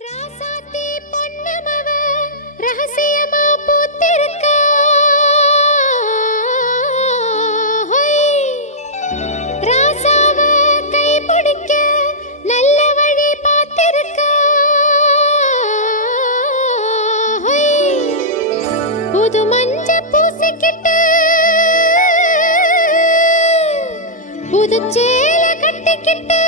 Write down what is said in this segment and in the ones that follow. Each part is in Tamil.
ராசாத்தி பொன்னமவ ரகசியமா பூத்திருக்கா ராசாவ கை பிடிக்க நல்ல வழி பார்த்திருக்கா புது மஞ்ச பூசிக்கிட்டு புது சேல கட்டிக்கிட்டு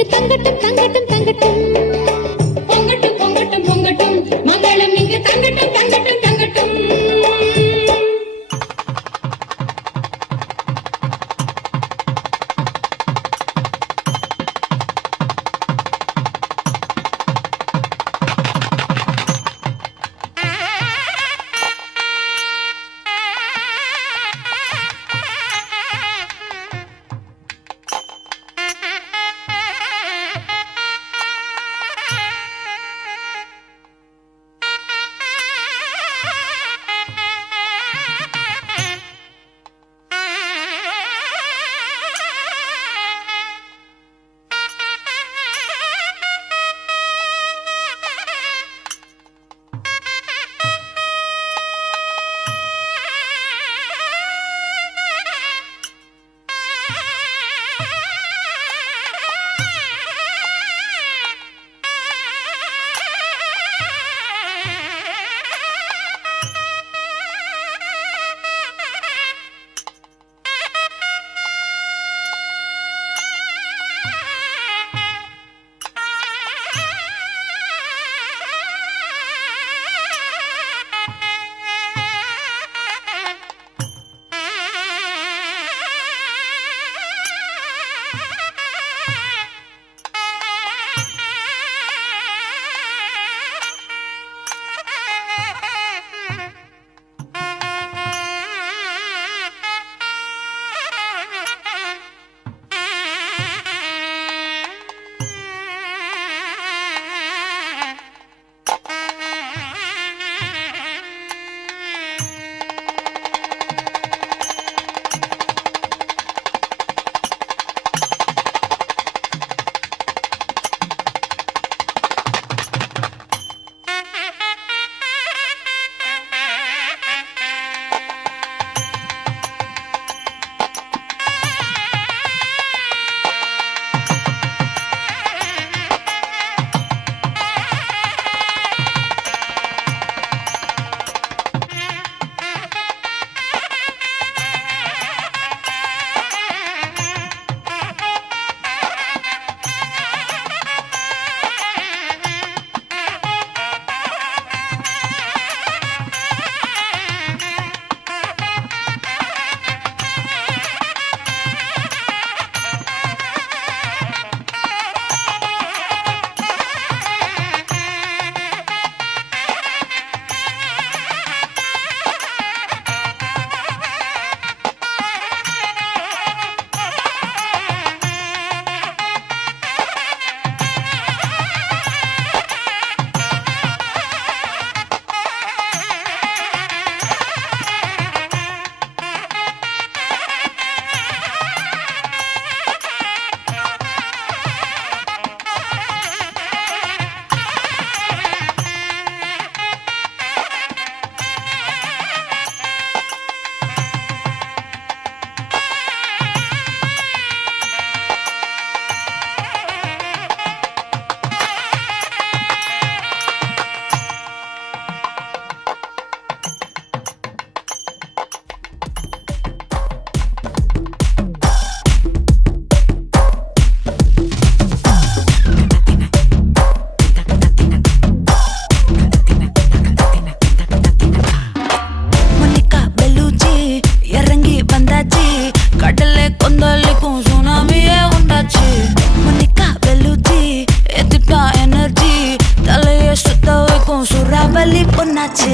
இங்கு தங்கட்டும் தங்கட்டும் தங்கட்டும் பொங்கட்டும் பொங்கட்டும் பொங்கட்டும் மங்களம் இங்கு தங்கட்டும் தங்கட்டும் தங்கட்டும் பலி பொண்ணாச்சு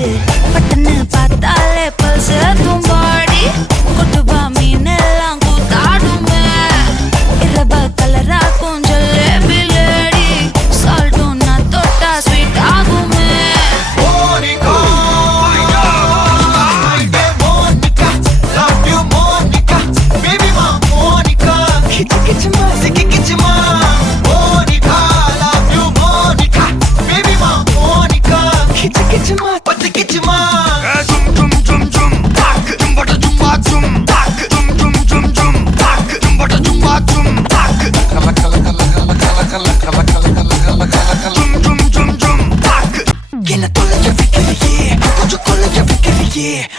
பட்டன்னு பார்த்தாலே பல்ஸ் தும்பாடி கொட்டுபா மீன் எல்லாம் கூத்தாடுமே இரவ கலரா கொஞ்சம் லேடி சால்ட்டும் நான் தொட்டா ஸ்வீட் ஆகுமே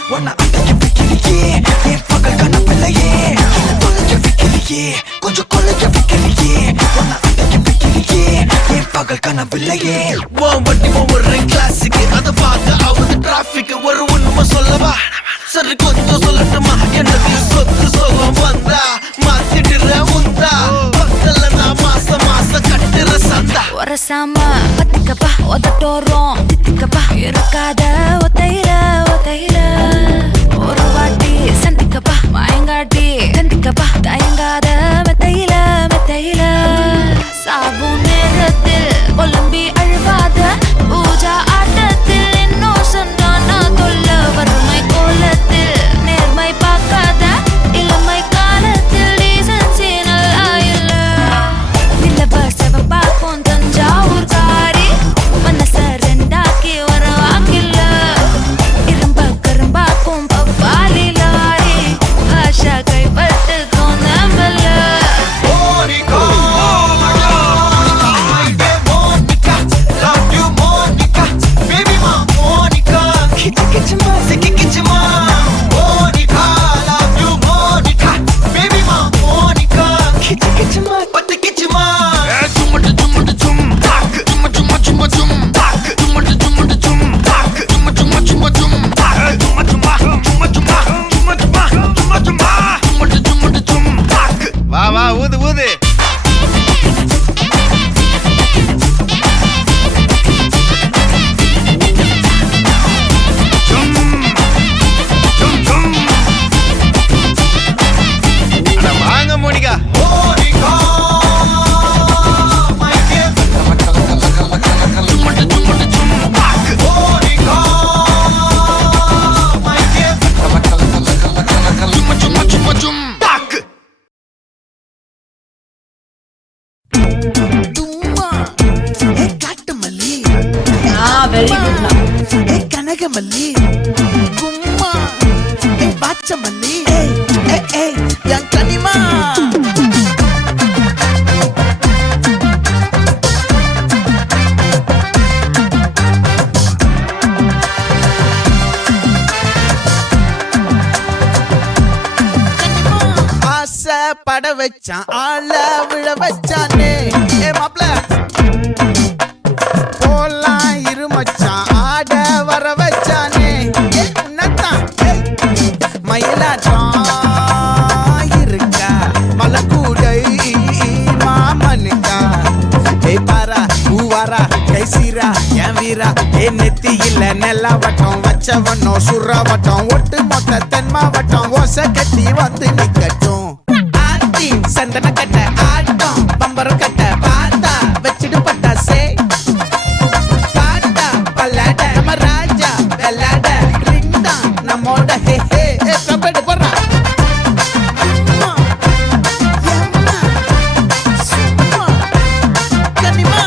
Wanna attack your victory, yeah. Fuck a gun up in the air. Wanna college your victory, yeah. Conjo college your victory, yeah. Wanna attack your கனவில்லையே உன் வண்டி ஒவ்வொரு கிளாஸுக்கு அதை பார்க்க ஆகுது டிராபிக் ஒரு உண்மை சொல்லவா சரி கொஞ்சம் சொல்லட்டுமா என்னது சொத்து சொல்லம் வந்தா மாத்திடுற உந்தா பக்கத்துல நான் மாசம் மாசம் கட்டுற சந்தா ஒரசாம பத்திக்கப்பா உதட்டோரம் தித்திக்கப்பா இருக்காத ஒத்தையில ஒத்தையில ஒரு வாட்டி சந்திக்கப்பா மாயங்காட்டி கந்திக்கப்பா தயங்காத மெத்தையில மெத்தையில சாவு நேரத்தில் ஒலம்பி அழுவாத பூஜா ஆட்டத்தில் இன்னும் சொன்னானா தொல்ல வறுமை கோலத்தில் நேர்மை பார்க்காத இளமை காலத்தில் டீசன்சி நல்லா இல்ல நிலவ செவப்பாக்கும் தஞ்சாவூர் காரி மனச ரெண்டாக்கி வர வாக்கில்ல இரும்ப கரும்பாக்கும் பப்பாலி லாரி ஆஷா கைப்பட்டுக்கும் நம்பல வா வா ஊது ஊது வாங்க மோனிகா கனகமல்லி கும்மா பாச்சமல்லி என் கனிமா ஆசை பட வச்சான் ஆள விழ வச்சானே ஏ மாப்ள போலாம் இருமச்சான் ஆட வர வச்சானே உன்னத்தான் மயிலாட்டம் இருக்கா மலக்கூடை மாமனுக்கா பாரா பூவாரா கைசீரா என் வீரா நெத்தி இல்ல நெல்லாவட்டம் வச்சவட்டம் சுறாவட்டம் ஒட்டு மொத்த தென் மாவட்டம் ஓசை கட்டி வந்து நிக்கட்டும் ஆத்தி சந்தன கட்ட ஆட்டம் பம்பரம் கட்ட பார்த்தா வச்சிடு பட்டாசே பாட்டா பல்லாட நம்ம ராஜா வெள்ளாட ரிங் தான் நம்மோட ஹே ஹே கபடி போடுறா கனிமா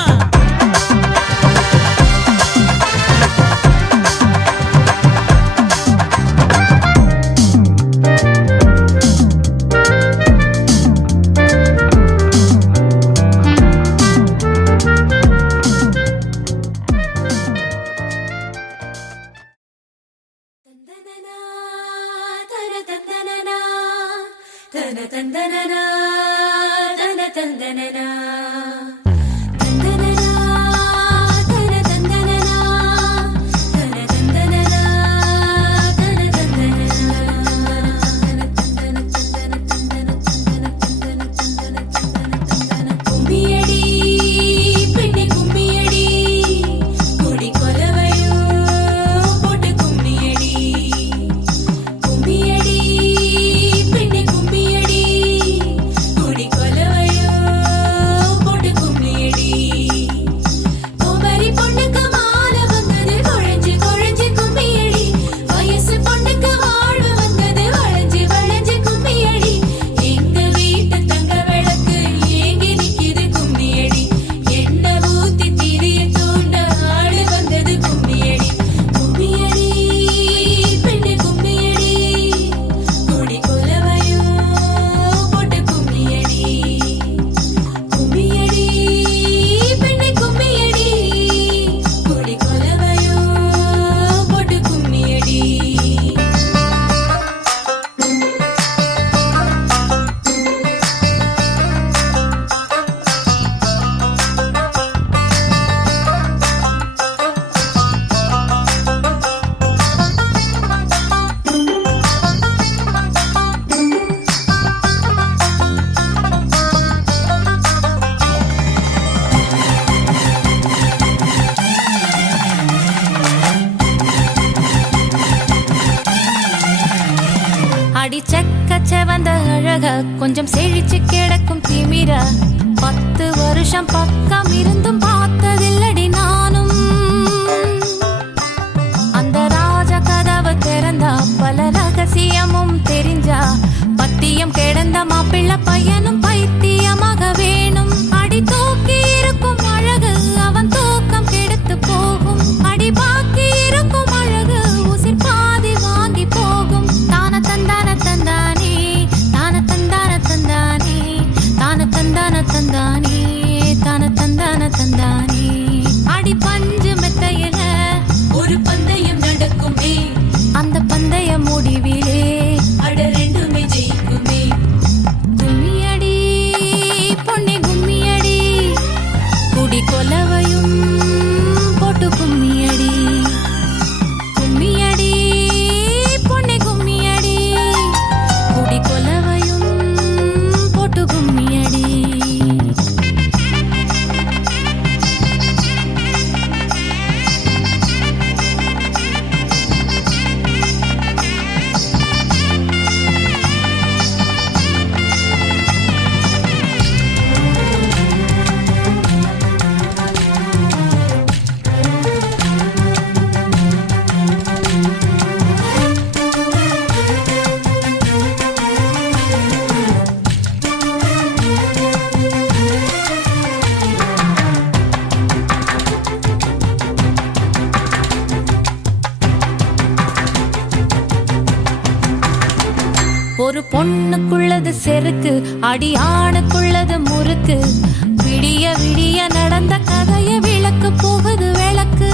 கொஞ்சம் செழிச்சு கிடக்கும் திமிர 10 வருஷம் பக்கம் இருந்தும் பார்த்ததில்லடி நானும். அந்த ராஜ கதவை திறந்தா பல ரகசியமும் தெரிஞ்சா பத்தியம் கிடந்த மாப்பிள்ள பையனும் பைத்தியமாக வேணும். அடி தூக்கி இருக்கும் அழகு அவன் தூக்கம் கெடுத்து போகும். அடி பாக்கி இருக்கும் அழகு உசிர் பாதி வாங்கி போகும். தான தந்தான தந்தானே தான தந்தான தந்தானே தான தந்தான தந்தானே தான தந்தான தந்தானே. அடி பஞ்சு மெத்தையில ஒரு பந்தயம் நடக்குமே. அந்த பந்தய முடிவிலே அட ரெண்டுமே ஜெயிக்குமே. கும்மியடி பொன்னே கும்மியடி குடி கொலவையும் போட்டு கும்மியடி. கும்மியடி பொன்னே கும்மியடி குடி கொலவையும் போட்டு கும்மியடி. ஒரு பொண்ணுக்குள்ளது செருக்கு அடி ஆணுக்குள்ளது முறுக்கு. விடிய விடிய நடந்த கதைய விளக்கு போகுது விளக்கு.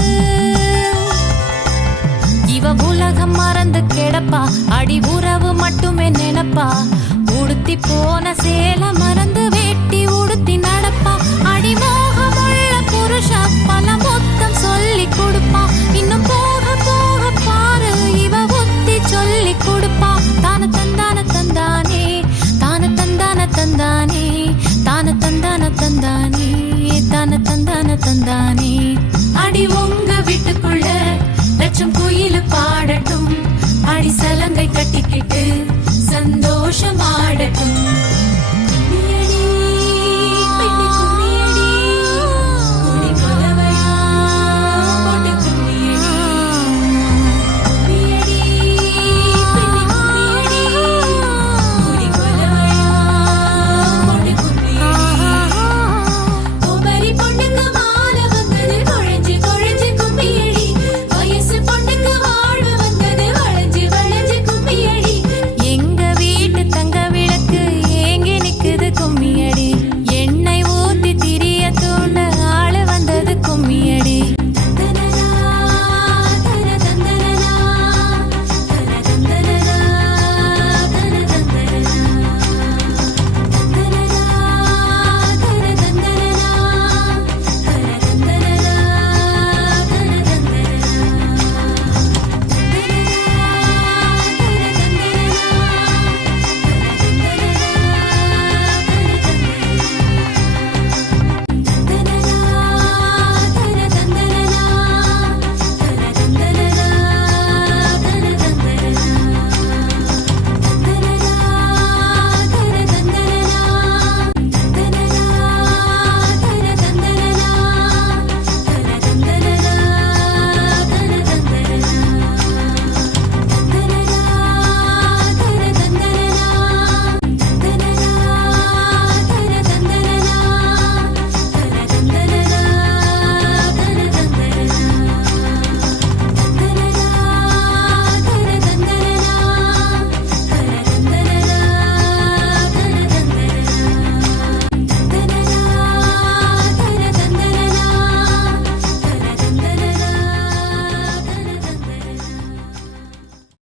இவ உலகம் மறந்து கிடப்பா அடி உறவு மட்டுமே நினைப்பா. உடுத்தி போன சேல மறந்து வேட்டி உடுத்தி நடப்பா. அடி மோகமுள்ள புருஷ பல மொத்தம் சொல்லி கொடுப்பா. இன்னும் போக போக பாரு இவ ஒத்தி சொல்லி கொடுப்பா. தான தந்தான தந்தானே தான தந்தான தந்தானே தான தந்தான தந்தானே தான தந்தான தந்தானே. அடி உங்க வீட்டுக்குள்ள லட்சம் குயில் பாடட்டும். அடி சலங்கை கட்டிக்கிட்டு சந்தோஷமா